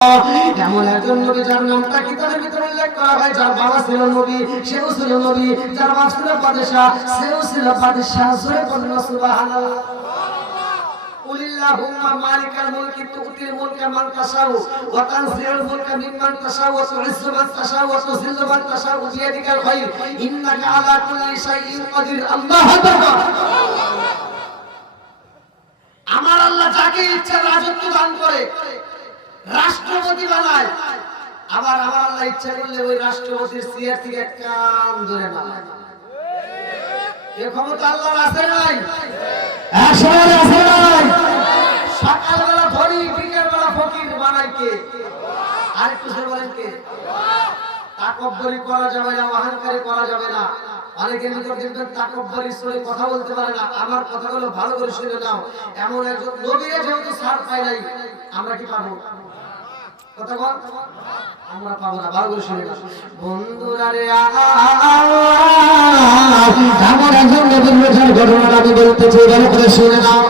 এমন একজন নবী যার নামটা কিতাবের ভিতরে উল্লেখ করা হয়, যার বাবা ছিল নবী, সেও ছিল নবী, যার বাবা ছিল বাদশাহ, সেও ছিল বাদশাহ। জোরে বলুন সুবহানাল্লাহ। কুলিল্লাহুম্মা মালিকাল মুলকি তুতিল মুলকা মান তাশাউ ওয়া তানজিউল মুলকা মিম্মান তাশাউ ওয়া তুইজ্জু মান তাশাউ ওয়া তুযিল্লু মান তাশাউ বিয়াদিকাল খায়র ইন্নাকা আলা কুল্লি শাইইন কাদির। আল্লাহু আকবার। আমার আল্লাহ যাকে ইচ্ছা রাজত্ব দান করে, রাষ্ট্রপতি বানায়, আবার আমার আল্লাহ ইচ্ছা করলে ওই রাষ্ট্রপতির চেয়ার থেকে কান ধরে নামায়। এই ক্ষমতা আল্লাহর আছে নাই? আসলে আছে নাই? সকালবেলা ধনী, বিকেলবেলা ফকির বানায় কে? আর একটু জোরে বলেন কে? তাকব্বরি করা যাবে না, অহংকারী করা যাবে না। অনেকের ভিতর দেখবেন তাকব্বরি সরে কথা বলতে পারে না। আমার কথাগুলো ভালো করে শুনে নাও। এমন একজন নবীরে যেহেতু ছাড় পাই নাই, আমরা কি পাবো? কথা বল, আমরা পাবো না। ভালো করে শুনে নাও বন্ধুরা রে। এমন একজন নবীর মেয়ের ঘটনাটা আমি বলতেছি, ভালো করে শুনে নাও।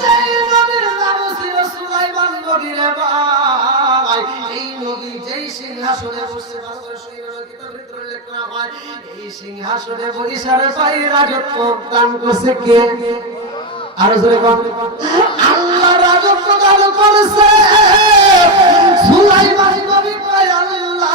সেই নবীর নাম ছিল সুলাইমান নবী রে ভাই। এই নবী যেই সিংহাসনে বসে, ভালো করে শুনে নাও, কিতাবের ভিতরে লেখা হয় এই সিংহাসনে বসে ভাই রাজত্ব দান করছে কে? আরো জোরে বল। আল্লাহ রাজত্ব দান করেছে। সুলাইমান নবী কয় আল্লাহ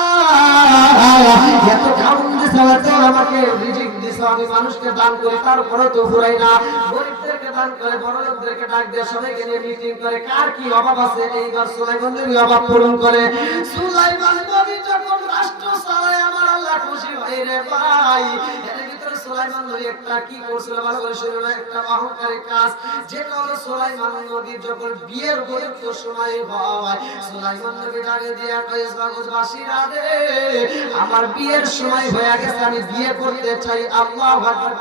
এত খাউন দিছে, এত আমাকে রিজিক দিছে, আমি মানুষকে দান করি তারপরে তো ফুরাই না। গরিবদেরকে দান করে, বড় লোকদেরকে ডাক দিয়ে সবাইকে নিয়ে মিটিং করে, কার কি অভাব আছে এইবার সুলাইমান নবী অভাব পূরণ করে। সুলাইমান নবী যখন রাষ্ট্র চালায় আমার আল্লাহ খুশি হয় রে ভাই। এর ভিতরে সুলাইমান নবী একটা কি করছিল ভালো করে শুনুন, একটা অহংকারী কাজ, যেটা হলো সুলাইমান নবী যখন বিয়ের উপযুক্ত সময় হয়, সুলাইমান নবী ডাকে দিয়া কয় জগৎবাসীরা রে, আমার বিয়ের সময় হয়ে গেছে, আমি বিয়ে করতে চাই। আল্লাহু আকবার।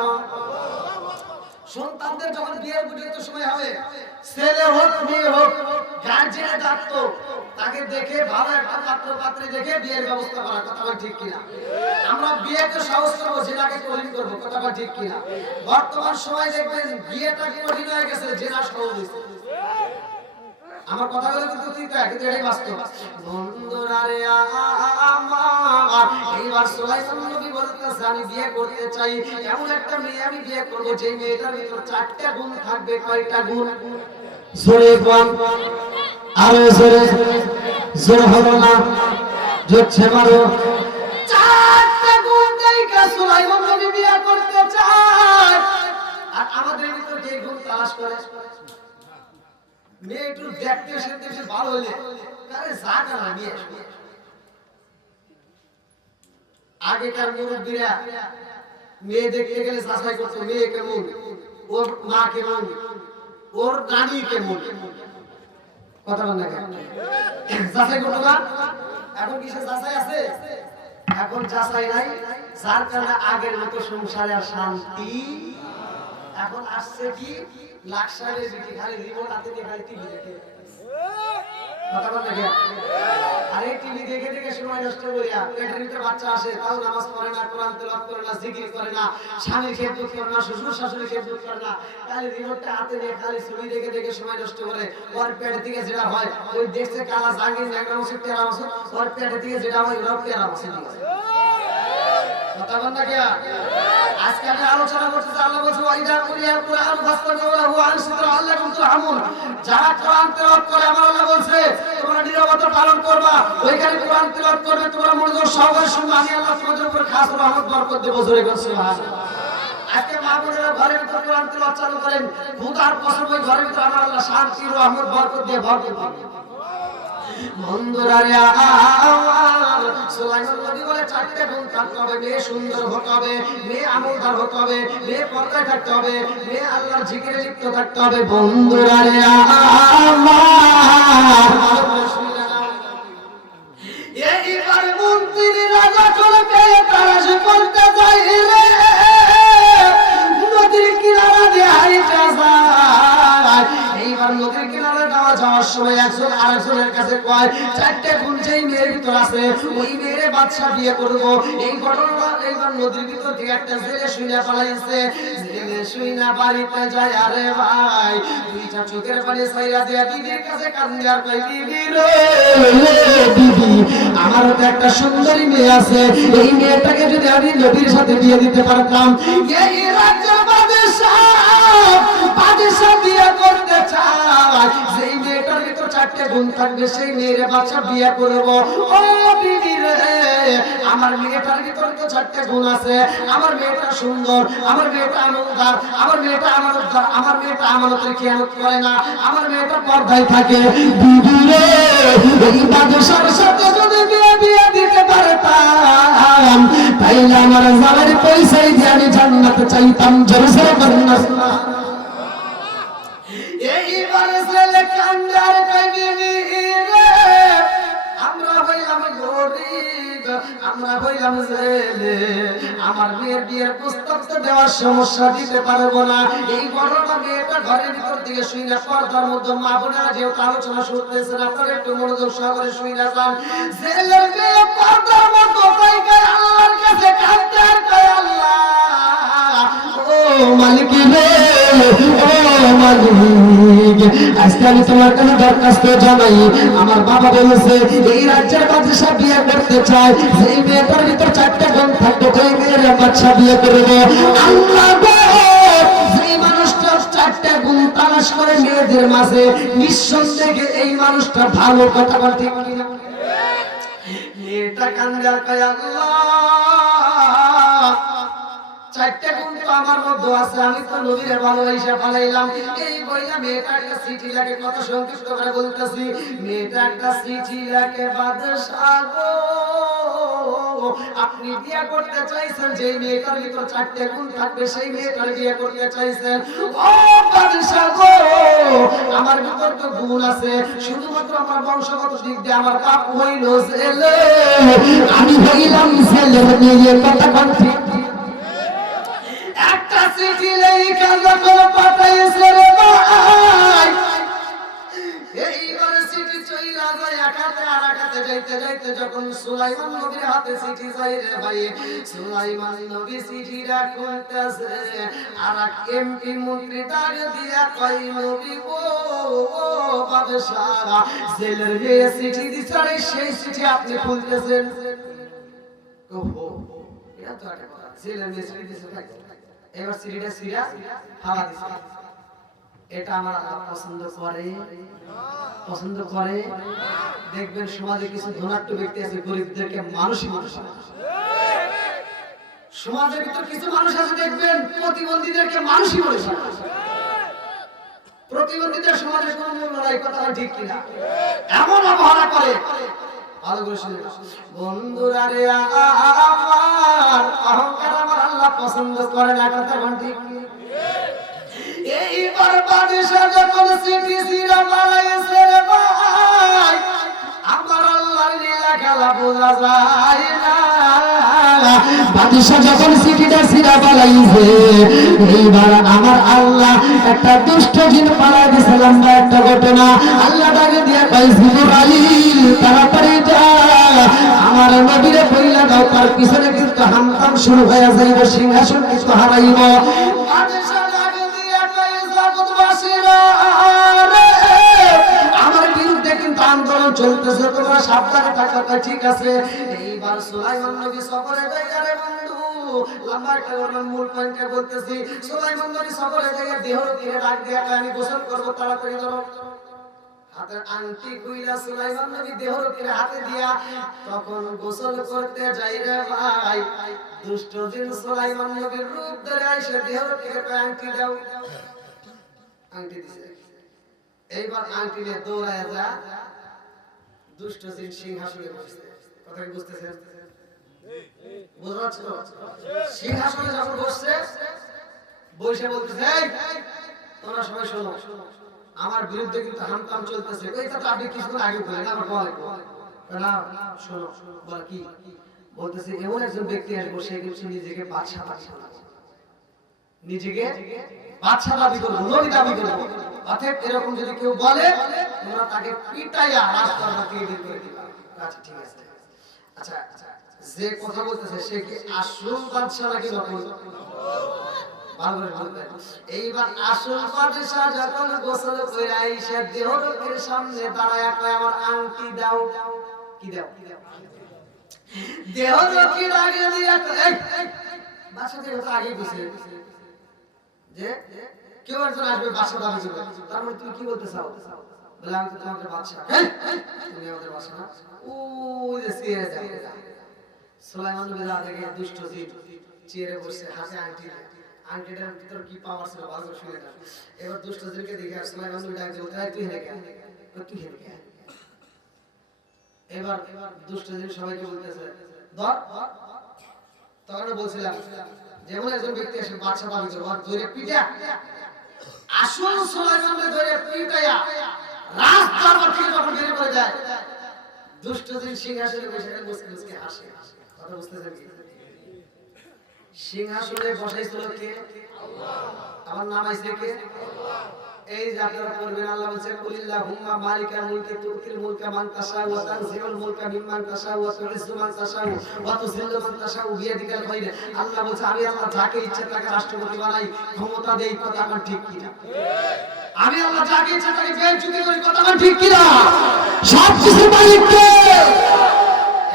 সন্তানদের যখন বিয়ের উপযুক্ত সময় হবে, ছেলে হোক মেয়ে হোক, গার্জিয়ান ডাকতো, তাকে দেখে ভালো একটা পাত্র পাত্রী দেখে বিয়ের ব্যবস্থা করা। কথা বল ঠিক কিনা? আমরা বিয়েকে সহজ করবো, জেনাকে কঠিন করবো। কথা বল ঠিক কিনা? বর্তমান সময় দেখবেন বিয়েটা কঠিন হয়ে গেছে, জেনা সহজ হয়েছে। আমার কথাগুলো কিন্তু ঠিক আছে, কিন্তু এটাই বাস্তব। বন্ধুরা রে আমার, এইবার সুলাইমান নবী বলতেছে আমি বিয়ে করতে চাই, এমন একটা মেয়ে আমি বিয়ে করব যে মেয়েটার ভিতর চারটা গুণ থাকবে। কয়টা গুণ? জোরে বল, আরো জোরে। জোর হলো না, জোরছে মারো। চারটা গুণ দেখে সুলাইমান নবী বিয়ে করতে চায়। আর আমাদের ভিতর যে গুণ তালাশ করে, মেয়ে একটু দেখতে শুনতে ভালো হলে আরে জানা না নিয়ে আসবে। আগেকার মুরব্বীরা মেয়ে দেখতে গেলে যাচাই করতো, মেয়ে কেমন, ওর মা কেমন, ওর নানি কেমন। কথা বল না কেন? যাচাই করতো না? এখন কিসে যাচাই আছে? এখন যাচাই নাই, যার কারণে আগের মতো সংসারে আর শান্তি। এখন আসছে কি লাক্সারের দিকে, খালি রিমোট হাতে নিয়ে খালি টিভি দেখে। কথা বল না কেন? আরে টিভি দেখে দেখে সময় নষ্ট করিয়া পেটের ভিতরে বাচ্চা আসে, তাও নামাজ পড়ে না, কোরআন তেলাওয়াত করে না, জিকির করে না, স্বামীর খেদমত করে না, শ্বশুর শাশুড়ির খেদমত করে না, খালি রিমোটটা হাতে নিয়ে খালি ছবি দেখে দেখে সময় নষ্ট করে। ওর পেটের থেকে যেটা হয়, ওই দেখছে কালা জাঙ্গির ন্যাংরা মাসুর টেরা মাসুর, ওর পেটের থেকে যেটা হয় ওরাও টেরা মাসুর। কথা বল না কেন? আজকে আমি আলোচনা করতেছি, আল্লাহ বলছে ওয়াইদা কুরিয়াল কুরআন ফাসতামিউ লাহু আনসিতু আল্লাকুম তুরহামুন। যারা কোরআন তেলাওয়াত করে আমার আল্লাহ বলছে তোমরা নীরবতা পালন করবা, ওইখানে কোরআন তেলাওয়াত করবে, তোমরা মনোযোগ সহকারে শুনবে, আমি আল্লাহ তোমাদের উপর খাস রহমত বরকত দেব। জোরে বল সুবহানাল্লাহ। আজকে মা বোনেরা ঘরের ভিতর কোরআন তেলাওয়াত চালু করেন, খুদার কসম ওই ঘরের ভিতর আমার আল্লাহ শান্তি রহমত বরকত দিয়ে ভরপুর করবে। বন্ধুরা রে আমার, সুলাইমান নবী বলে চারটে গুণ থাকতে হবে। মেয়ে সুন্দর হতে হবে, মেয়ে আমলদার হতে হবে, মেয়ে পর্দায় থাকতে হবে, মেয়ে আল্লাহর জিকিরে লিপ্ত থাকতে হবে। বন্ধুরা রে আমার, এইবার মন্ত্রী রাজা চলবে তারাশ করতে যাই রে, নদীর কিনারা দিয়ে হারিয়ে যায়। এইবার নদীর কিনারে যাওয়ার সময় একজন আরেকজনের কাছে কয় চারটে গুণ যেই মেয়ের ভিতর আছে ওই মেয়েরে বাদশা বিয়ে করব। এই ঘটনাটা এইবার নদীর ভিতর থেকে একটা জেলে শুইনা পালাইছে। জেলে শুইনা বাড়িতে যায়, আরে ভাই দুইটা চোখের পানি ছাইরা দিয়া দিদির কাছে কান্দে আর কয় দিদি রে দিদি, আমারও তো একটা সুন্দরী মেয়ে আছে, এই মেয়েটাকে যদি আমি নবীর সাথে বিয়ে দিতে পারতাম, এই রাজ্যের বাদশা বিয়ে করতে চায়, সেই মেয়েটার ভিতর চারটে গুণ থাকবে, সেই মেয়ের বাদশা বিয়ে করব। ও বিবি রে, আমার মেয়েটার ভিতর তো চারটে গুণ আছে, আমার মেয়েটা সুন্দর, আমার মেয়েটা আমানতদার, আমার মেয়েটা আমানতদার, আমার মেয়েটা আমানতের খেয়ানত করে না, আমার মেয়েটা পর্দায় থাকে। বিবি রে, এই বাদশার সাথে যদি বিয়ে দিতে পারতাম তাইলে আমার জামার পয়সাই দিয়ে আমি জান্নাতে চাইতাম। জোরে জোরে বলুন না। এইবার ছেলে কান্দার কই বিবি রে, আমরা হইলাম গরিব, আমরা হইলাম ছেলে, আমার মেয়ের বিয়ের প্রস্তাব তো দেওয়ার সমস্যা দিতে পারবো না। এই ঘটনা মেয়েটা ঘরের ভিতর থেকে শুইনা পর্দার মধ্যে মা বোনেরা যেহেতু আলোচনা শুনতেছেন আপনারা একটু মনোযোগ সহকারে শুইনা যান। ছেলের মেয়ে পর্দার মধ্যে আল্লাহর কাছে কাঁদতে আর কয় আল্লাহ ও মালিক রে, ও মালিক, আজকে আমি তোমার কাছে দরখাস্ত জানাই, আমার বাবা বলেছে এই রাজ্যের বাদশা বিয়ে করতে চায়, সেই মেয়েটার ভিতর চারটে গুণ থাকবে, ওই মেয়ের বাদশা বিয়ে করবে। আল্লাহ গো, সেই মানুষটা চারটে গুণ তালাশ করে মেয়েদের মাঝে, নিঃসন্দেহে এই মানুষটা ভালো। কথা বল ঠিক কিনা? মেয়েটা কান্দে আর কয় আল্লাহ চারটে গুণ তো আমার মধ্যে আছে, আমি তো নবীর ভালোবাসা পালাইলাম। এই বইলা মেয়েটা একটা চিঠি লাগে, কথা সংক্ষিপ্ত করে বলতেছি, মেয়েটা একটা চিঠি লাগে, বাদশা গো আপনি বিয়ে করতে চাইছেন, যে মেয়েটার ভিতর চারটে গুণ থাকবে সেই মেয়েটার বিয়ে করতে চাইছেন। ও বাদশা গো, আমার ভিতর তো গুণ আছে, শুধুমাত্র আমার বংশগত দিক দিয়ে আমার বাপ হইল ছেলে, আমি হইলাম ছেলে মেয়ে। কথা কোন ঠিক? একটা চিঠি লেখা যখন পাঠাইছে রে ভাই, এইবার চিঠি চইলা যায় এক হাতে আর এক হাতে যাইতে যাইতে যখন সুলাইমান নবীর হাতে চিঠি যায় রে ভাই, সুলাইমান নবী চিঠিটা খুলতেছে আর এক এমপি মন্ত্রী ডাক দিয়া কই নবী গো বাদশা, জেলের মেয়ে চিঠি দিছে, সেই চিঠি আপনি খুলতেছেন। ওহো, এটা তো একটা কথা, জেলের মেয়ে চিঠি দিছে তাই এবার সিরিটা সিরা হাওয়া দিছে। এটা আমার আল্লাহ পছন্দ করে। দেখবেন সমাজে কিছু ধনাঢ্য ব্যক্তি আছে, গরিবদেরকে মানুষই মানুষ, সমাজের ভিতর কিছু মানুষ আছে দেখবেন প্রতিবন্ধীদেরকে মানুষই মানুষ, প্রতিবন্ধীদের সমাজে কোনো মূল্য নাই। কথা ঠিক কিনা? এমন অবহেলা করে। ভালো করে শুনে বন্ধুরা রে, আমার অহংকার আমার আল্লাহ পছন্দ করে না। কথা ঠিক? এইবার বাদশা যখন চিঠি সিরা মারাইছে রে ভাই, আমার আল্লাহর লীলা খেলা বোঝা যায় না। বাদশা যখন চিঠিটা সিরা পালাইছে, এইবার আমার আল্লাহ একটা দুষ্ট জিন পালাই দিছে। লম্বা একটা ঘটনা, আল্লাহ ডাকে দিয়া কয় জিবরাইল তাড়াতাড়ি যা আমার নবীরে বইলা দাও, তার পিছনে কিন্তু হামতাম শুরু হয়ে যাইব, সিংহাসন কিন্তু হারাইব। বাদশা ডাকে দিয়া কয় জগৎবাসীরা রে, আমার বিরুদ্ধে কিন্তু আন্দোলন চলতেছে, তোমরা সাবধানে থাকো। ঠিক আছে। এইবার সুলাইমান নবী সফরে যায় রে বন্ধু, লম্বা একটা মূল পয়েন্টে বলতেছি, সুলাইমান নবী সফরে যায়, দেহর কিনে ডাক দিয়া আমি গোসল করব, তাড়াতাড়ি ধরো। হাতের আংটি কইলা সুলাইমান নবী দেহর কিনে হাতে দিয়া তখন গোসল করতে যাই রে ভাই, দুষ্ট জিন সুলাইমান নবীর রূপ ধরে আইসা দেহর কিনে আংটি দাও, আংটি দিছে। এইবার আংটি নিয়ে দৌড়ায় যা, দুষ্ট জিন সিংহাসনে বসে। কথা কি বুঝতেছেন? বুঝতে পারছো? সিংহাসনে যখন বসছে, বসে বলতেছে এই তোমরা সবাই শোনো, আমার বিরুদ্ধে কিন্তু হামকাম চলতেছে। এইটা তো আপনি কিছুক্ষণ আগে বললেন, আমার বল না শোনো। বল কি বলতেছে? এমন একজন ব্যক্তি আসবো, সে কিন্তু নিজেকে বাদশা দাবি করবে, নিজেকে বাদশা দাবি করবে, নবী দাবি করবে। অতএব এরকম যদি কেউ বলে তোমরা তাকে পিটাইয়া রাস্তাটা থেকে বের করে দিবা। আচ্ছা ঠিক আছে। আচ্ছা যে কথা বলতেছে সে কি আসল বাদশা নাকি নকল? ভালো করে বলবেন। এইবার আসল বাদশা যখন গোসল করে আইসা দেহরক্ষীর সামনে দাঁড়ায় কয় আমার আংটি দাও। কি দাও? দেহরক্ষী আগে দিয়া বাদশা থেকে আগে বসে যে কেউ একজন আসবে বাদশা দাবি করবে, তার মানে তুমি কি বলতে চাও? বলে আমি তো তোমাদের বাদশা। তুমি আমাদের বাদশা না? ওই যে সিরে যাবে। সুলাইমান নবী দেখে দুষ্ট জিন চেয়ারে বসে হাতে আংটি, আংটিটার ভিতর কি পাওয়ার ছিল ভালো করে শুনে না। এবার দুষ্ট জিনকে দেখে সুলাইমান নবী ডাক বলতে তুই হেরে গেল, তুই হেরে গেল। এবার দুষ্ট জিন সবাইকে বলতেছে ধর। তখন বলছিলাম যেমন একজন ব্যক্তি এসে বাদশা দাবি করে ওর ধরে পিটা, আসল সুলাইমানকে ধরে পিটাইয়া রাজ দরবার থেকে যখন বের করে যায়, দুষ্ট জিন সিংহাসনে বসে মুসকে মুসকে হাসে। কথা বুঝতেছেন কি? সিংহাসনে বসাইছিল কে? আল্লাহ। আমার নাম আইছে কে? আল্লাহ। এই যে আপনারা পড়বেন আল্লাহ বলেছে কুলিল্লাহুম্মা মালিকাল মুলকি তুতিল মুলকা মান তাশা ওয়া তানজিউল মুলকা মিম্মান তাশা ওয়া তুইজ্জু মান তাশা ওয়া তুযিল্লু মান তাশা বিয়াদিকাল খায়র। আল্লাহ বলেছে আমি আল্লাহ যাকে ইচ্ছা তাকে রাষ্ট্রপতি বানাই, ক্ষমতা দেই। কথা আমার ঠিক কি না? আমি আল্লাহ যাকে ইচ্ছা তাকে বেইজ্জতি করি। কথা আমার ঠিক কি না? সব কিছুর মালিক কে?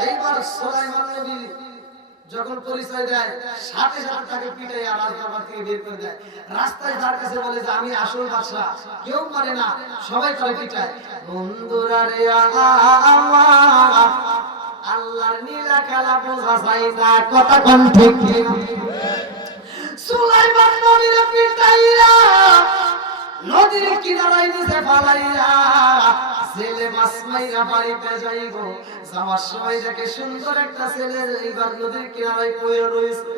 এইবার সুলাইমান নবী যখন পরিচয় দেয় সাথে সাথে তাকে পিটাইয়া রাজদরবার থেকে বের করে দেয়। রাস্তায় যার কাছে বলে যে আমি আসল বাদশা, কেউ মানে না, সবাই তাকে পিটায়। বন্ধুরা রে আমার আল্লাহর নীলা খেলা বোঝা যায় না। কথা কোন ঠিক কি? সুলাইমান নবীর পিটাইয়া নদীর কিনারায় নিচে ফালাইয়া ছেলে মাছ মাইরা বাড়িতে যাইব। যাওয়ার সময় দেখে সুন্দর একটা ছেলে এইবার নদীর কিনারায় পড়ে রয়েছে।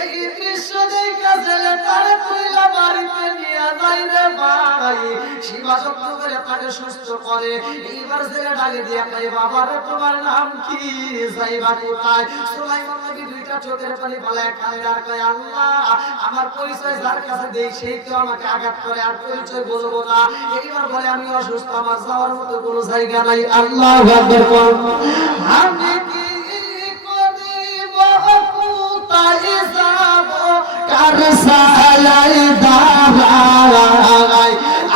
এই দৃশ্য দেখে ছেলে তার তুইলা বাড়িতে নিয়ে যায় রে ভাই। শিবা যত্ন করে তাকে সুস্থ করে। এইবার ছেলে ডাকে দিয়া কয় বাবা রে তোমার নাম কি, যাইবা কোথায়? সুলাইমান নবী দুইটা চোখের পানি ফেলায় কাঁদে আর কয় আল্লাহ আমার পরিচয় যার কাছে দেই সেই তো আমাকে আঘাত করে, আর পরিচয় বলবো না। এইবার বলে আমি অসুস্থ, আমার যাওয়ার মতো কোনো জায়গা নাই। আল্লাহু আকবার। আমি কি করিব কোথায় যাব কার সায়ায় দাঁড়াই?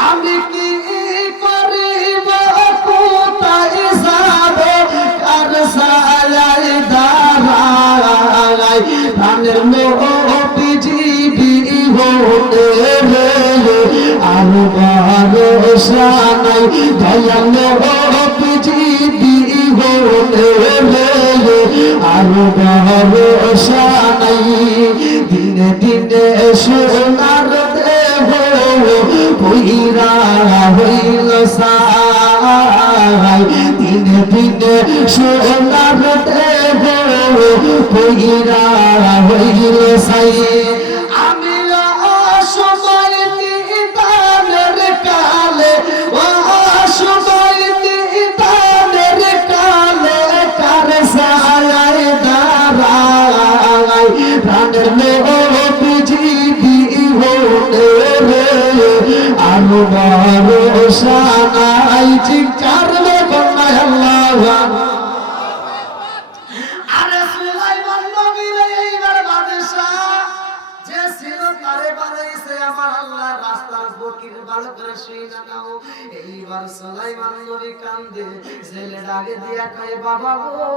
আমি কি করিব কোথায় যাব কার সায়ায় দাঁড়াই? প্রাণের নবীজি হতে আর ভরসা নাই, দয়াল নবীজি হতে আর ভরসা নাই। দিনে দিনে সোনার দেহ কইরা হইল সাই, দিনে দিনে সোনার দেহ কইরা হইল সাই। আমি অসময় দিদানের কালে, অসময় দিদানের কালে কার সায়ায় দাঁড়াই? প্রাণের নবীজি হতে আর ভরসা নাই। চিৎকার করে বন্যায় আল্লাহ। আরে সুলাইমান নবী এইবার বাদশা যে ছিল তারে বানাইছে আমার আল্লাহ রাস্তার ফকির। ভালো করে শুই না নাও। এইবার সুলাইমান নবী কান্দে, ছেলে ডাকে দিয়া কয় বাবা গো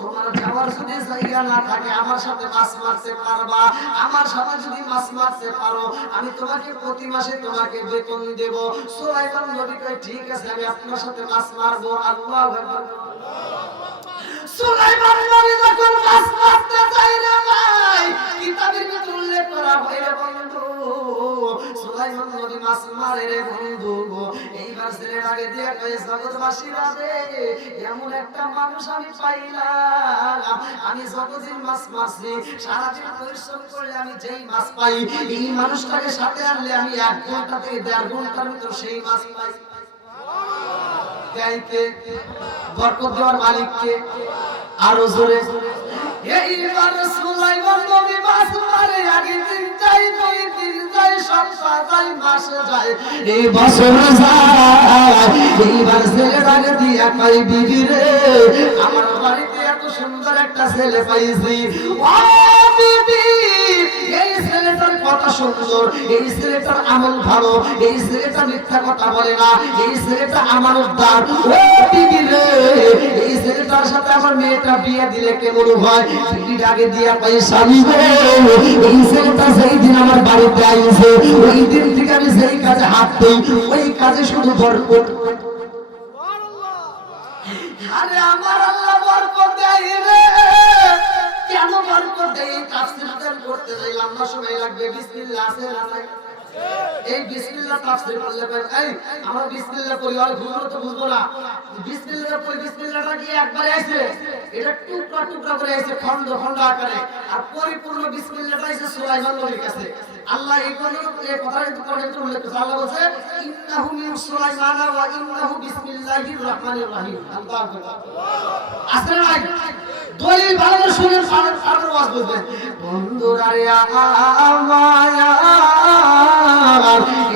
তোমার যাওয়ার যদি জায়গা না থাকে আমার সাথে মাছ মারতে পারবা? আমার সাথে যদি মাছ মারতে পারো আমি তোমাকে প্রতি মাসে তোমাকে বেতন দেব। সুলাইমান নবী কয় ঠিক আছে আমি আপনার সাথে মাছ মারবো। আল্লাহু আকবার। সুলাইমান নবী যখন মাছ মারতে যায় রে ভাই, কিতাবের ভিতর উল্লেখ করা হয় রে বন্ধু সুলাইমান নবী মাছ মারে রে বন্ধু। এইবার ছেলে আগে দিয়ে কয় জগৎবাসীরা রে এমন একটা মানুষ আমি পাইলাম, আমি যতদিন মাছ মারছি সারাদিন পরিশ্রম করলে আমি যেই মাছ পাই এই মানুষটাকে সাথে আনলে আমি 1 ঘন্টা থেকে 1.5 ঘন্টার ভিতর সেই মাছ পাই। গাইতে বরকত দেওয়ার মালিককে আরো জোরে। এইবার সুলাইমান নবী মাছ মারে, আগে দিন যাই 2 দিন যাই সপ্তাহ যায় মাস যায় এই বছর যায় এইবার ছেলেটাকে দিয়া কই বিবি রে আমার বাড়িতে এত সুন্দর একটা ছেলে পাইছি ও বিবি এই ছেলেটার কথা সুন্দর এই ছেলেটার আমল ভালো এই ছেলেটা মিথ্যা কথা বলে না এই ছেলেটা আমার উদ্ধার ও বিবি রে এই ছেলেটার সাথে আমার মেয়েটা বিয়ে দিলে কেমন হয় বিবির আগে দিয়া পয়সা নিবে এই ছেলেটা সেই দিন আমার বাড়িতে আইছে ওই দিন থেকে আমি সেই কাজে হাত দেই ওই কাজে শুধু বরকত আরে আমার আল্লাহ বরকত দেয় রে কেন বরকত দেয় তাফসীর করতে যাই লম্বা সময় লাগবে বিসমিল্লাহ আছে না নাই এই বিসমিল্লাহ তাফসীর করলে ভাই এই আমরা বিসমিল্লাহ পড়ি আর বুঝবো তো বুঝবো না বিসমিল্লাহ পড়ি বিসমিল্লাহটা কি একবারে আছে এটা টুকরা টুকরা করে আছে খন্ড খন্ড আকারে আর পরিপূর্ণ বিসমিল্লাহটা আছে সুলাইমান নবীর কাছে আল্লাহ এই কথাটা কিন্তু কোরআনে উল্লেখ করেছে আল্লাহ বলেছে ইন্নাহু মিন সুলাইমান ওয়া ইন্নাহু বিসমিল্লাহির রহমানির রহিম আল্লাহু আকবার আছে না দলিল ভালো করে শুনেন সামনে ওয়াজ বুঝবেন বন্ধুরা রে আমার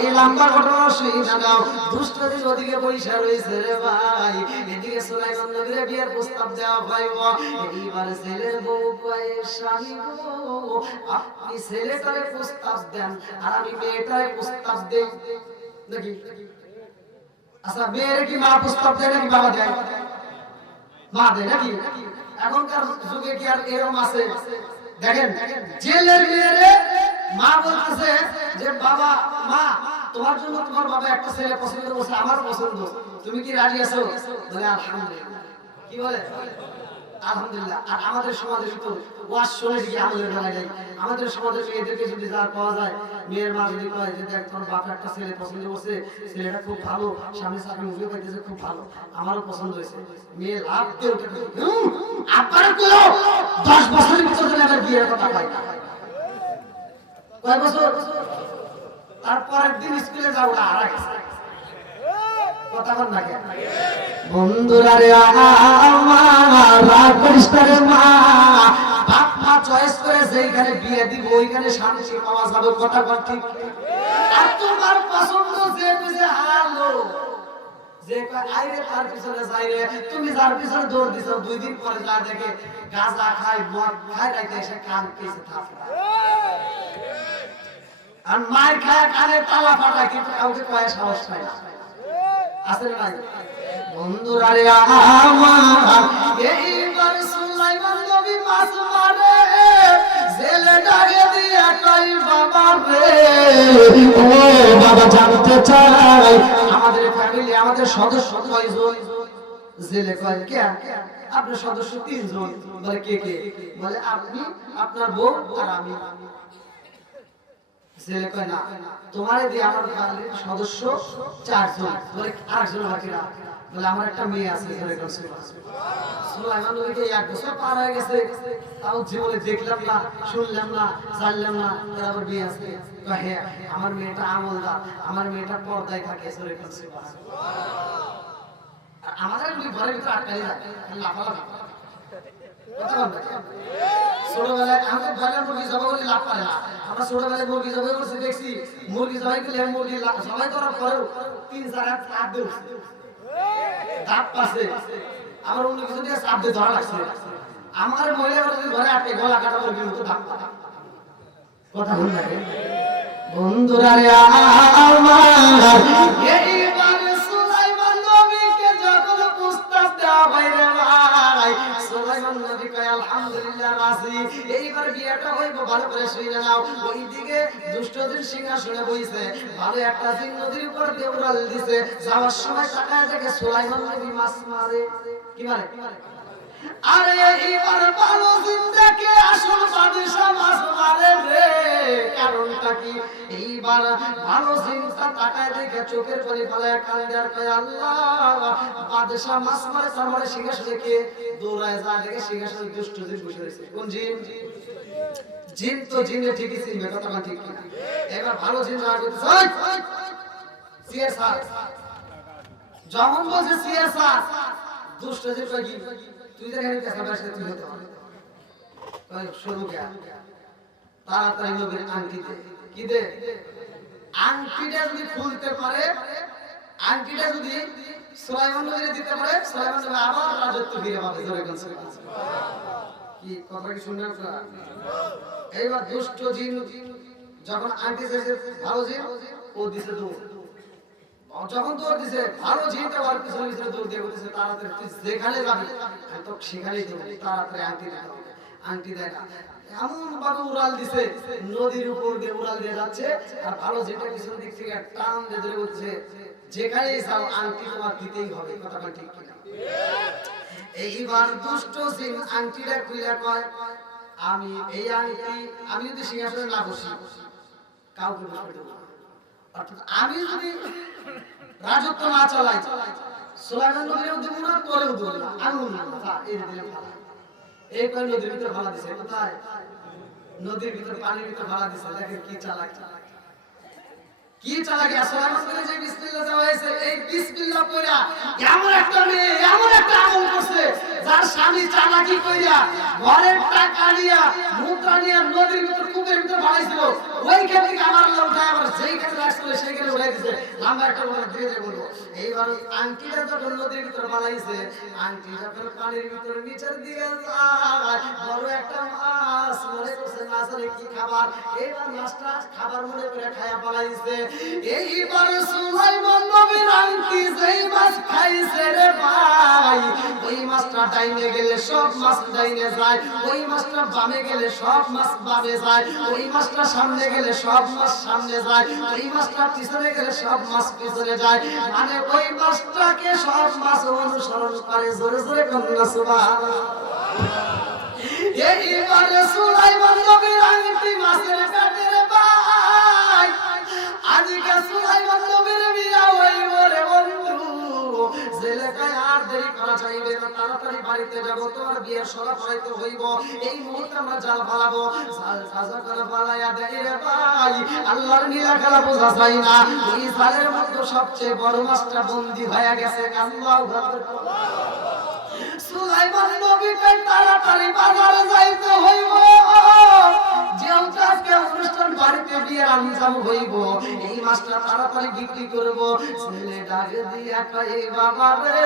এই লম্বা ঘটনা শুনে নাও দুষ্টদের ওদিকে বৈশা রয়েছে রে ভাই এদিকে সুলাইমান নবীর বিয়ের প্রস্তাব দেওয়া হইব এইবার ছেলের বউ কয় স্বামী গো আপনি ছেলেটারে প্রস্তাব দেন আর আমি মেয়েটারে প্রস্তাব দেই নাকি আচ্ছা মেয়ের কি মা প্রস্তাব দেয় নাকি বাবা দেয় মা দেয় নাকি এখনকার যুগে কি আর এরকম আছে দেখেন জেলের মেয়েরে মা বলতেছে যে বাবা মা তোমার জন্য তোমার বাবা একটা ছেলে পছন্দ করছে আমার পছন্দ তুমি কি রাজি আছো বলে আলহামদুলিল্লাহ কি বলে আলহামদুলিল্লাহ আর আমাদের সমাজে তো ওয়াজ শুনে কি আমাদের বেলায় নাই আমাদের সমাজে মেয়েদেরকে যদি যা পাওয়া যায় মেয়ের মা যদি কয় যে দেখ তোমার বাবা একটা ছেলে পছন্দ করছে ছেলেটা খুব ভালো সামনে সামনে মুখে পাইতেছে খুব ভালো আমারও পছন্দ হয়েছে মেয়ে লাভ দিয়ে উঠে আপনার কোনো 10 বছরের ভিতর যদি আমার বিয়ের কথা পাই না কয় বছর তারপরের দিন স্কুলে যাবো না আর কথা বল না কেন বন্ধুরা রে আমার রাগ করিস না রে মা বাপ মা চয়েস করে যেখানে বিয়ে দিব ওইখানে শান্তি পাওয়া যাবে কথা বল ঠিক আর তোমার পছন্দ যে বুঝে হারালো যে কয় আইরে তার পিছনে যাই রে তুমি যার পিছনে দৌড় দিছো 2 দিন পরে যা দেখে গাঁজা খায় মদ খায় রাইতে এসে কান পেছে থাকে আর মার খায় কানে তালা ফাটা কিন্তু কাউকে কয় সাহস পায় না আছে না ভাই বন্ধুরা রে আমার এইবার সুলাইমান নবী মাছ মারে জেলে ডাকে দিয়া কই বাবা রে ও বাবা জানতে চাই আমাদের ফ্যামিলি আমাদের সদস্য কয়জন জেলে কয় কে আপনার সদস্য 3 জন বলে কে কে বলে আপনি আপনার বউ আর আমি জেলে কয় না তোমারে দিয়ে আমার ফ্যামিলির সদস্য 4 জন বলে আরেকজন বাকিরা বলে আমার একটা মেয়ে আছে জেলে করছে সুলাইমান নবীকে 1 বছর পার হয়ে গেছে তাও জীবনে দেখলাম না শুনলাম না জানলাম না তার আবার বিয়ে আছে কয় হ্যাঁ আমার মেয়েটা আমলদার আমার মেয়েটা পর্দায় থাকে জেলে করছে আমাদের দুই ঘরের ভিতরে আটকাই থাকে লাফালাফি কথা বল ছোটবেলায় আমাদের ঘরের মুরগি জবাই করে লাভ পারে না আমরা ছোটবেলায় মুরগি জবাই করছি দেখছি মুরগি জবাই করলে মুরগি জবাই করার পরেও 3-4 হাত কাট দেয় দাঁত পাশে আমার অন্য কিছু দিয়ে চাপ দিয়ে ধরা লাগছে আমার মহিলা ঘরে আটকে গলা কাটা মুরগির মতো দাঁত কথা বল না বন্ধুরা রে আমার এইবার সুলাইমান নবীকে যখন প্রস্তাব দেওয়া বাইরে ভাই সুলাইমান নবী কয় আলহামদুলিল্লাহ রাজি এইবার বিয়েটা হইব ভালো করে শুনে নাও ওইদিকে দুষ্টদের সিংহাসনে বইছে ভালো একটা জিন নদীর উপর দেউরাল দিছে যাওয়ার সময় তাকায় দেখে সুলাইমান নবী মাছ মারে কি মারে আরে এইবার ভালো জিন দেখে আসল বাদশা মাছ মারে রে কারণটা কি এইবার ভালো জিনটা তাকায় দেখে চোখের পানি ফেলায় কান্দে আর কয় আল্লাহ বাদশা মাছ মারে তার মানে সিংহাসনে কে দৌড়ায় যা দেখে সিংহাসনে দুষ্ট জিন বসে রয়েছে কোন জিন জিন তো জিনে ঠিকই চিনবে কথা না ঠিক কিনা এবার ভালো জিন রাগ করতেছে ওই সিএসআর যখন বলছে সিএসআর দুষ্ট জিন কয় কি তুই দেখে কেসা বসে তুই হতে পারে কয় শুরু কে তাড়াতাড়ি নবীর আংটি দে কি দে আংটিটা যদি খুলতে পারে, আংটিটা যদি সুলাইমান নবীকে দিতে পারে, সুলাইমান নবী আবার রাজত্ব ফিরে পাবে। জোরে বলুন সুবহানাল্লাহ। কি কথা কি শুনলেন আপনারা? এইবার দুষ্ট জিন যখন আংটি চাইছে ভালো জিন, ও দিছে দৌড়। যখন দৌড় দিছে ভালো জিনটা ওর পিছনে পিছনে দৌড় দিয়ে বলতেছে তাড়াতাড়ি তুই যেখানে যাবি আমি তো সেখানেই যাবো, তাড়াতাড়ি আংটি দিতে হবে। আংটি দেয় না, এমন ভাবে উড়াল দিছে, নদীর উপর দিয়ে উড়াল দিয়ে যাচ্ছে, আর ভালো জিনটা পিছন দিক থেকে টান দিয়ে ধরে বলছে যেখানেই যাও আংটি তোমার দিতেই হবে। কথা বল ঠিক কিনা? এইবার দুষ্ট জিন আংটিটা খুলে কয় আমি এই আংটি আমি যদি সিংহাসনে না বসি কাউকে বসতে দেব না। অর্থাৎ আমি যদি রাজত্ব না চালাই সুলাইমান নবীও দেব না, তোরেও দেব না, আমিও দেব না। এই দিলে ফালা, এই কয় নদীর ভিতরে ফালা দিছে। কোথায়? নদীর ভিতরে, পানির ভিতরে ফালা দিছে। দেখেন কি চালাক, কি চালাকি। সুলাইমান নবী যে বিসমিল্লাহ দেওয়া হয়েছে, এই বিসমিল্লাহ পড়া এমন একটা মেয়ে এমন একটা আমল করছে যার স্বামী চালাকি কইরা ঘরের টাকা নিয়া মুদ্রা নিয়া নদীর ভিতর কূপের ভিতর বানাইছিল, ওইখান থেকে আমার আল্লাহ উঠায় আবার যেইখানে রাখছিল সেইখানে উঠাই দিয়েছে। লম্বা একটা বড় ধীরে ধীরে বলবো। এইবার আংটিটা যখন নদীর ভিতর বানাইছে, আংটি যখন পানির ভিতর নিচের দিকে যায়, বড় একটা মাছ মনে করছে মাছের কি খাবার, এইবার মাছটা খাবার মনে করে খায়া পালাইছে। এইবার সুলাইমান নবীর আংটি যেই মাছ খাইছে রে ভাই, ওই মাছটা ডাইনে গেলে সব মাছ ডাইনে যায়, ওই মাছটা বামে গেলে সব মাছ বামে যায়, ওই মাছটা সামনে গেলে সব মাছ সামনে যায়, ওই মাছটা পিছনে গেলে সব মাছ পিছনে যায়। মানে ওই মাছটাকে সব মাছ অনুসরণ করে। জোরে জোরে কন্যা সুবহানাল্লাহ। এইবার সুলাইমান নবীর আংটি মাছের পেটে রে ভাই, আজকে সুলাইমান নবীর বিয়া হইব রে বন্ধু। জেলেখায় আর দেরি করা যাইবে না, তাড়াতাড়ি বাড়িতে যাব, তোমার বিয়ের সরা পড়াইতে হইব। এই মুহূর্তে আমরা জাল ফালাবো, জাল সাজা করে ফালাইয়া দেই রে ভাই। আল্লাহর নীলা খেলা বোঝা যায় না, ওই জালের মধ্যে সবচেয়ে বড় মাছটা বন্দী হয়ে গেছে। আল্লাহু আকবার। সুলাইমান নবীকে তাড়াতাড়ি বাজারে যাইতে হইব, যেহেতু আজকে অনুষ্ঠান বাড়িতে বিয়ের আঞ্জাম হইব, এই মাছটা তাড়াতাড়ি বিক্রি করব। ছেলে ডাকে দিয়া কয় বাবা রে,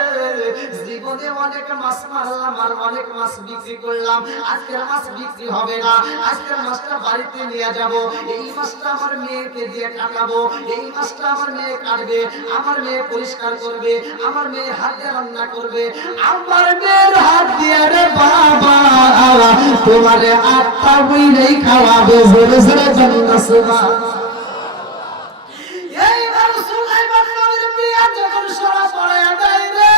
জীবনে অনেক মাছ মারলাম আর অনেক মাছ বিক্রি করলাম, আজকের মাছ বিক্রি হবে না, আজকের মাছটা বাড়িতে নিয়ে যাব। এই মাছটা আমার মেয়েকে দিয়ে কাটাবো, এই মাছটা আমার মেয়ে কাটবে, আমার মেয়ে পরিষ্কার করবে, আমার মেয়ে হাত দিয়ে রান্না করবে, আমার মেয়ের হাত দিয়ে রে বাবা তোমারে আত্মা বইলেই খাওয়াবে। জোরে জোরে জান্নাত সুবহানাল্লাহ। এইবার সুলাইমান নবীর বিয়া যখন সরা পড়ে দেয় রে,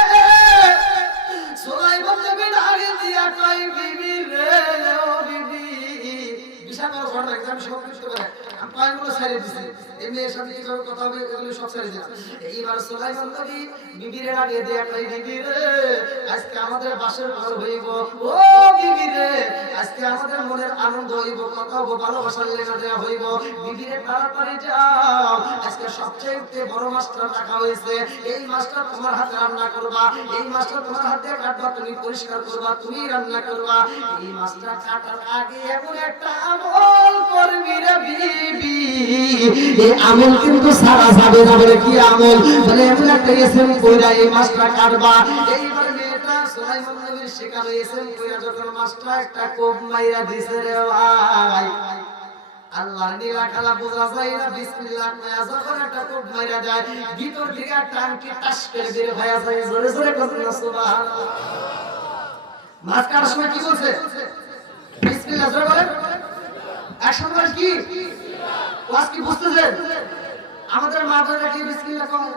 সুলাইমান নবী ডাকে দিয়া কয় বিবি রে, ও বিবি, বিশাল বড় ঘটনা, আমি সব কিছু করে আমি কয়েকগুলো ছেড়ে দিছি, এমনি এর সাথে কিভাবে কথা হবে এগুলো সব ছেড়ে দিছি। এইবার সুলাইমান নবী বিবিরে ডাকে দিয়া কয় বিবি রে, আজকে আমাদের বাসর ঘর হইব, ও বিবি রে, আজকে আমাদের মনের আনন্দ হইব, কথা হইব, ভালোবাসার লেখা দেওয়া হইব। বিবিরে তাড়াতাড়ি যাও, আজকে সবচেয়ে বড় মাছটা রাখা হয়েছে, এই মাছটা তোমার হাতে রান্না করবা, এই মাছটা তোমার হাতে কাটবা, তুমি পরিষ্কার করবা, তুমি রান্না করবা। এই মাছটা কাটার আগে এমন একটা আমল করবি রে বিবি, এই আমল কিন্তু সারা যাবে না। বলে কি আমল? বলে এমন একটা এসএম কইরা এই মাছটা কাটবা। এইবার মেয়েটা সুলাইমান নবীর শেখানো এসএম কইরা যখন মাছটা একটা কোপ মাইরা দিছে রে ভাই, আল্লাহর নীলা খেলা বোঝা যায় না, বিসমিল্লাহ কইয়া যখন একটা কোপ মাইরা যায়, ভিতর থেকে একটা আংটি টাস করে বের হয়ে যায়। জোরে জোরে কন্যা সুবহানাল্লাহ। মাছ কাটার সময় কি বলছে? বিসমিল্লাহ। জোরে বলেন একসাথে বলেন কি? ওয়াজ কি বুঝতেছেন? আমাদের মা বোনেরা কি বিসমিল্লাহ কয়?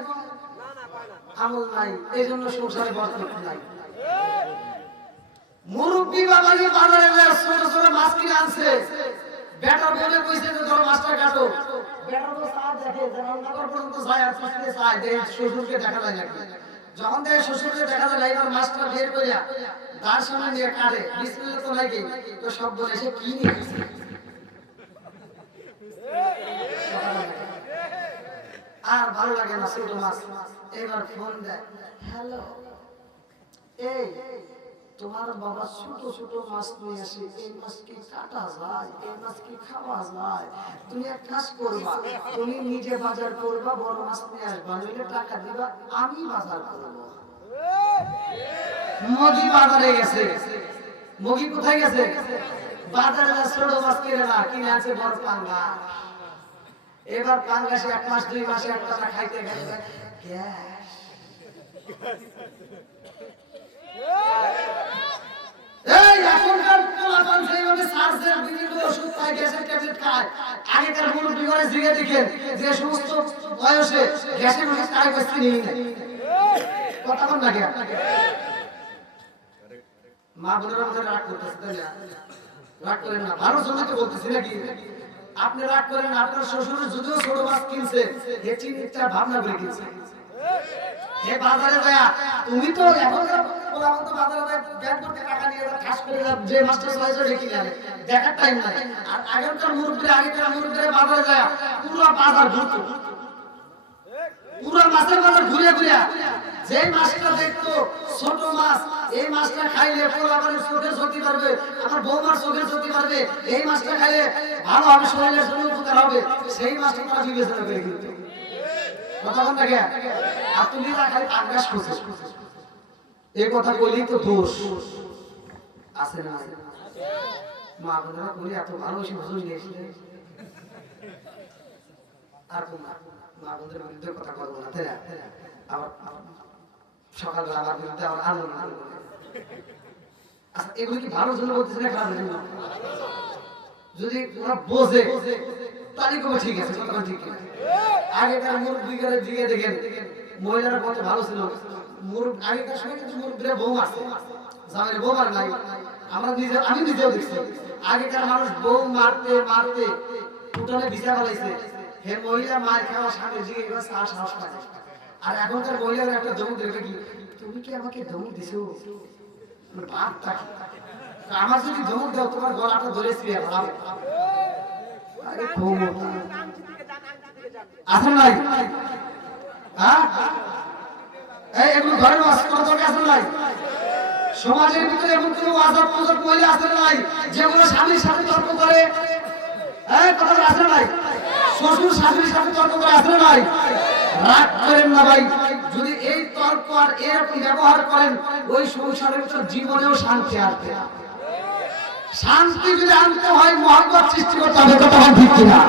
আমল নাই, এইজন্য সংসারে বরকত নাই। মুরব্বি বাবাজি বাজারে ছোট ছোট মাছ কিনে আনছে, বেটা বলে কইছে যে ধরো মাছটা কাটো, বেটা তো চা দেখে রান্নাঘর পর্যন্ত যায় আর পিছনে চায়, দেখে শ্বশুরকে দেখা যায় নাকি, যখন দেখে শ্বশুরকে দেখা যায় এবার মাছটা বের করিয়া তার সামনে নিয়ে কাটে, বিসমিল্লাহ তো নাকি, তো সব বলে সে কি নিয়ে আর ভালো লাগে না ছোট মাছ। এবার ফোন দেয়, হ্যালো এই তোমার বাবা ছোট ছোট মাছ নিয়ে আসে, এই মাছ কি কাটা যায়, এই মাছ কি খাওয়া যায়? তুমি এক কাজ করবা, তুমি নিজে বাজার করবা, বড় মাছ নিয়ে আসবা, নইলে টাকা দিবা, আমি বাজার করব। মগি বাজারে গেছে। মগি কোথায় গেছে? বাজারে ছোট মাছ কিনে না, কিনে আছে বড় পাঙ্গাস। এবার পাঙ্গাসে 1 মাস 2 মাসে একটা খাইতে খাইতে গ্যাস। এই এখনকার পোলাপান সেইভাবে সার্জের বিভিন্ন ওষুধ খায়, গ্যাসের ট্যাবলেট খায়। আগেকার মুরব্বি করে জিগে দেখেন যে সমস্ত বয়সে গ্যাসের ওষুধ খায় বসতে নিয়ে নেয়। কথা বল না কেন? মা বোনেরা আমাদের রাগ করতেছে, তাই না? রাগ করেন না, ভালো জন্য তো বলতেছি নাকি? আপনি রাগ করেন না, আপনার শ্বশুর যদিও ছোট মাছ কিনছে, এ চিন্তা ভাবনা করে কিনছে। এ বাজারে যায়, তুমি তো এখনকার পোলাপান তো বাজারে যায় ব্যাগ করতে টাকা নিয়ে খাস করে যে মাছটা চাইছে ওটা কিনে আনে, দেখার টাইম নাই। আর আগেকার মুরব্বিরা বাজারে যায় পুরো বাজার ঘুরতো, পুরো মাছের বাজার ঘুরে ঘুরে যে মাছটা দেখতো ছোট মাছ, এই মাছটা খাইলে পোলাপানের চোখের ক্ষতি পারবে, আমার বৌমার চোখের ক্ষতি পারবে, এই মাছটা খাইলে ভালো হবে, শরীরের জন্য উপকার হবে, সেই মাছটা তারা বিবেচনা করে কিন্তু। কথা বল না কেন? আর তুমি না খালি আগ্রাস করছো, এই কথা বললেই তো দোষ আছে না? মা বোনেরা বলি এত ভালোবেসে হুজুর নিয়েছিলেন, আর মা বোনদের বিরুদ্ধে কথা বলবো না, তাই না? আবার সকালবেলা আমার বিরুদ্ধে আবার আন্দোলন। আচ্ছা, এগুলো কি ভালোর জন্য বলতেছে না খারাপের জন্য? যদি ওরা বোঝে তাহলে কোনো ঠিক আছে, কথা ঠিক আছে। আগেকার মুরব্বিদের দিকে দেখেন মহিলারা কত ভালো ছিল। আগেকার সময় কিন্তু মুরব্বিরা বউ আছে, জামাইয়ের বউ আর নাই। আমি নিজেও দেখছি আগেকার মানুষ বউ মারতে মারতে উঠোনে বিছা ফেলাইছে, হে মহিলা মার খাওয়া স্বামী জিগে গেছে আর সাহস পায়। আর এখনকার মহিলারা একটা ধমক দেবে কি, তুমি কি আমাকে ধমক দিছো? বাপ থাকে আমার যদি ধমক দাও তোমার গলাটা ধরেছি ভাবে। আরে ক্ষমতা আসেন নাই? হ্যাঁ, এই এগুলো ঘরের দরকার আসেন নাই? সমাজের ভিতরে এমন কোন আজাদ প্রজাত মহিলা আসেন নাই যেগুলো স্বামীর সাথে তর্ক করে? কথা আসেন নাই? শ্বশুর শাশুড়ির সাথে তর্ক করে আসেন নাই? রাগ করেন না ভাই, যদি এই তর্ক আর এরকম ব্যবহার করেন ওই সংসারের ভিতর জীবনেও শান্তি আসবে না। শান্তি যদি আনতে হয় মহব্বত সৃষ্টি করতে হবে, কথা ঠিক কিনা?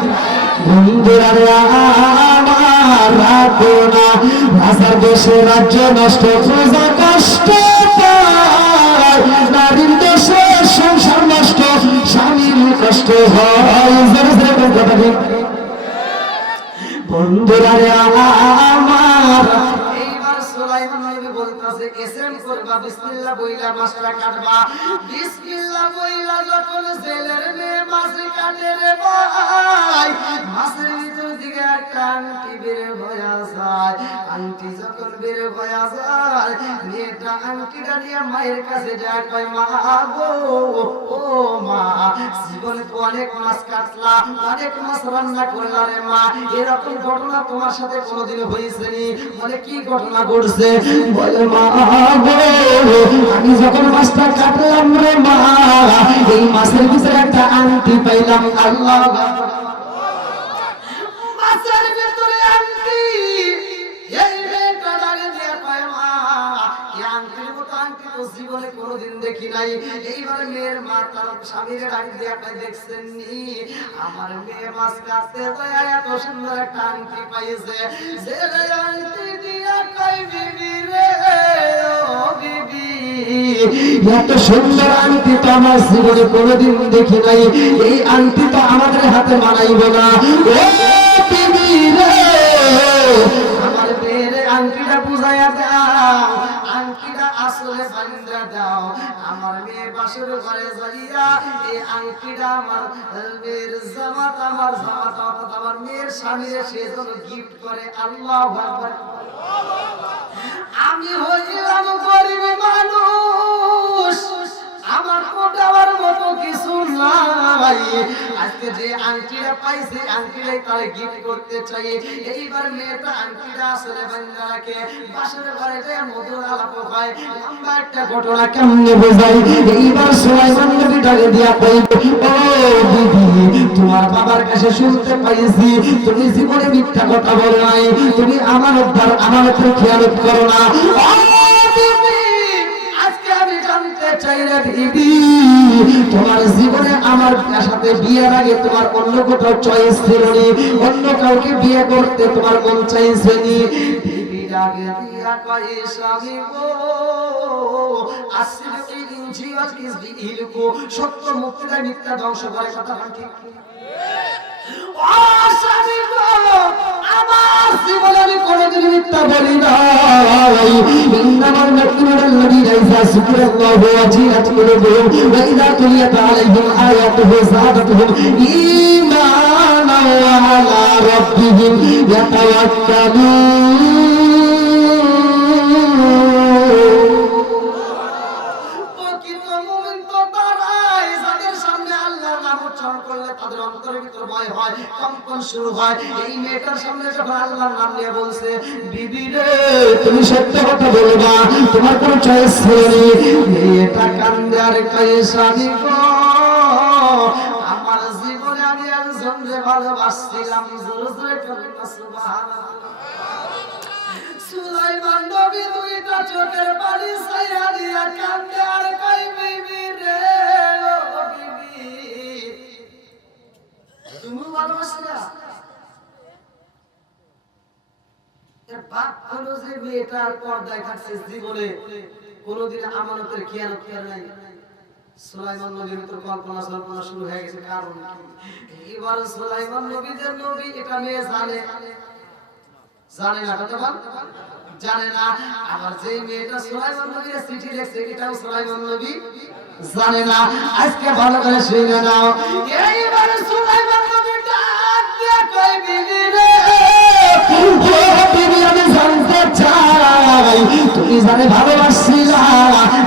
বন্ধুরা আমার রাখো না, রাজার দেশে রাজ্য নষ্ট, প্রজা কষ্ট পায়, নারীর দেশে সংসার নষ্ট, স্বামীর কষ্ট হয়। কথা ঠিক বন্ধুরা আমার। এইবার সুলাইমান নবী বলতাছে এসএম করবা, বিসমিল্লাহ বইলা মাছটা কাটবা। বিসমিল্লাহ বইলা যখন জেলের মেয়ে মাছ কাটে রে ভাই, মাছের ভিতর দিকে একটা আংটি বের হয়ে যায়। আংটি যখন বের হয়ে যায়, মেয়েটা আংটিটা নিয়ে মায়ের কাছে যায়, কয় মা গো, ও মা, জীবনে তো অনেক মাছ কাটলা, অনেক মাছ রান্না করলা রে মা, এরকম ঘটনা তোমার সাথে কোনোদিন হয়েছে নি? বলে কি ঘটনা ঘটছে? বলে মা গো, আমি যখন মাছটা কাটলাম রে মা, এই মাছের ভিতরে একটা আংটি পাইলাম। আল্লাহ, মাছের ভিতরে আংটি। এই মেয়েটা ডালে দিয়ে কয় মা, এই আংটির মতো আংটি তো জীবনে কোনোদিন দেখি নাই। এইবার মেয়ের মা তার স্বামীর ডাক দিয়ে কয় দেখছেন নি, আমার মেয়ে মাছ কাটতে যায় এত সুন্দর একটা আংটি পাইছে। যে আংটি দিয়া কয় বিবি রে, ও বিবি, এত সুন্দর আংটি তো আমার জীবনে কোনোদিন দেখি নাই, এই আংটি তো আমাদের হাতে মানাইব না। ও বিবি রে, আমার মেয়ের আংটিটা বুঝাইয়া দাও, আংটিটা আসলে বান্ধা দাও। আমার মেয়ে বাসর ঘরে যাইয়া এই আংটিটা আমার মেয়ের জামাত, আমার জামাত অর্থাৎ আমার মেয়ের স্বামীরে সে যেন গিফট করে। আল্লাহু আকবার। আমি হইলাম গরিব মানুষ, আমার তো দেওয়ার মতো কিছু নাই, আজকে আজকে যে আংটিটা পাইছে আংটিটাই তারে গিফট করতে চাই। এইবার মেয়েটা আংটিটা আসলে বান্দাকে বাসার ঘরে যায় মধুর আলাপ হয়। লম্বা একটা ঘটনা কেমনে বোঝাই। এইবার সুলাইমান নবী ডাকে দিয়া কই, ও বিবি, তোমার বাবার কাছে শুনতে পাইছি তুমি জীবনে মিথ্যা কথা বলো নাই, তুমি আমানতের খেয়ালত করো না। ও বিবি, আজকে আমি জানতে চাই রে বিবি, তোমার জীবনে আমার সাথে বিয়ের আগে তোমার অন্য কোথাও চয়েস ছিল নি, অন্য কাউকে বিয়ে করতে তোমার মন চাইছে নি? বিবি ডাকে দিয়া কয়, স্বামী গো, আসলে ইনজি ওয়াজ কিসবি ইলকো, সত্য মুক্তি দেয়, মিথ্যা ধ্বংস করে। কথা ঠিক? ও স্বামী গো, আমার জীবনে আমি কোনোদিন মিথ্যা বলি নাই। ইন্নামাল মুমিনুনা ইযা যিকিরাল্লাহু ওয়াজিলাত কুলুবুহুম ওয়া ইযা তুলিয়াত আলাইহিম আয়াতুহু যাদাতুহুম ঈমানান ওয়া আলা রাব্বিহিম ইয়াতাওয়াক্কালুন। প্রকৃত মুমিন তো তারাই যাদের সামনে আল্লাহর নাম উচ্চারণ করলে তাদের অন্তরের ভিতর ভয় হয়, কম্পন শুরু হয়। এই মেয়েটার সামনে যখন আল্লাহর নাম নিয়ে বলছে, বিবি রে তুমি সত্য কথা বলবা, তোমার কোনো চয়েস ছিল না, মেয়েটা কান্দে আর কয়, স্বামী গো, আমার জীবনে আমি একজনকে ভালোবাসছিলাম। জোরে জোরে বলুন সুবহানাল্লাহ। সুলাইমান নবী দুইটা চোখের পানি ছাইরা দিয়া কান্দে আর কয়, বিবি রে, ও বিবি, তুমি ভালোবাসলা? এর বাপ হলো যে মেয়েটার পর্দায় থাকছে, জীবনে কোনোদিন আমানতের খেয়ানত করে নাই। সুলাইমান নবীর ভিতর কল্পনা জল্পনা শুরু হয়ে গেছে, কারণ কি? এবার সুলাইমান নবী যে নবী এটা মেয়ে জানে না, কথা বল, জানে না। আবার যে মেয়েটা সুলাইমান নবীর চিঠি লিখছে এটাও সুলাইমান নবী জানে না। আজকে ভালো করে শুনে নাও। এইবার সুলাইমান নবী ডাক দিয়ে কই, বিবি রে, ও বিবি, আমি জানতে চাই তুমি জানে ভালোবাসছিলা,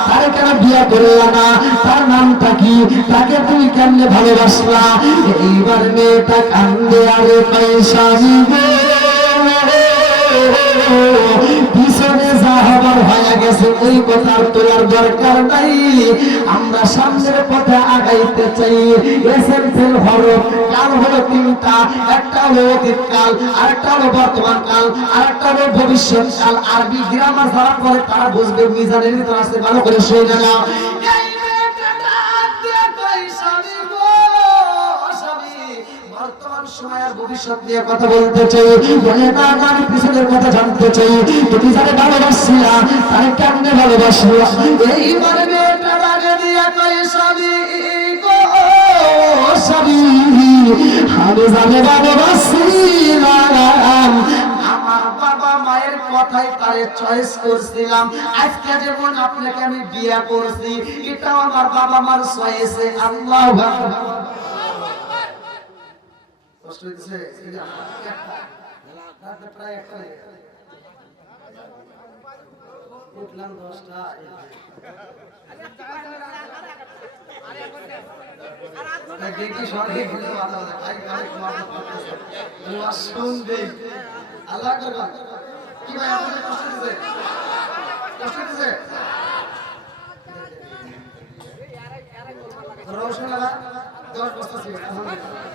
তারে কেন বিয়ে করলা না, তার নামটা কি, তাকে তুমি কেমনে ভালোবাসলা? এইবার মেয়েটা কান্দে আরে কই, স্বামী গো, পিছনে যা হবার হয়ে গেছে ওই কথার তোলার দরকার নাই। আমরা সামনের পথে আগাইতে চাই। এসেন্সিয়াল হরফ কাল হলো তিনটা, একটা হলো অতীত কাল, আরেকটা হলো বর্তমান কাল, আরেকটা হলো ভবিষ্যৎ কাল। আরবি গ্রামার যারা পড়ে তারা বুঝবে, মিজানের ভিতর আছে, ভালো করে শুনে নাও। বর্তমান সময় আর ভবিষ্যৎ নিয়ে কথা বলতে চাই, বলে না আমি পিছনের কথা জানতে চাই। তুমি যারা ভালোবাসছিলা তারে কেমনে ভালোবাসলা? এইবারে মেয়েটা লাগে দিয়া কয়, স্বামী গো, স্বামী, আমি যারে ভালোবাসছিলাম আমার বাবা মায়ের কথাই তারে চয়েস করছিলাম। আজকে যেমন আপনাকে আমি বিয়ে করছি, এটাও আমার বাবা মার চয়েসে। আল্লাহু আকবার। কষ্ট হচ্ছে প্রায় একটা উঠলাম 10টা। দেখি সঙ্গে ঘুরে ভালো হবে ভাই, শুনবে আল্লাহ করবেন কি ভাই? আপনাদের কষ্ট দিচ্ছে, কষ্ট দিচ্ছে রোশন লাগা 10 বস্তা ছিল। আলহামদুলিল্লাহ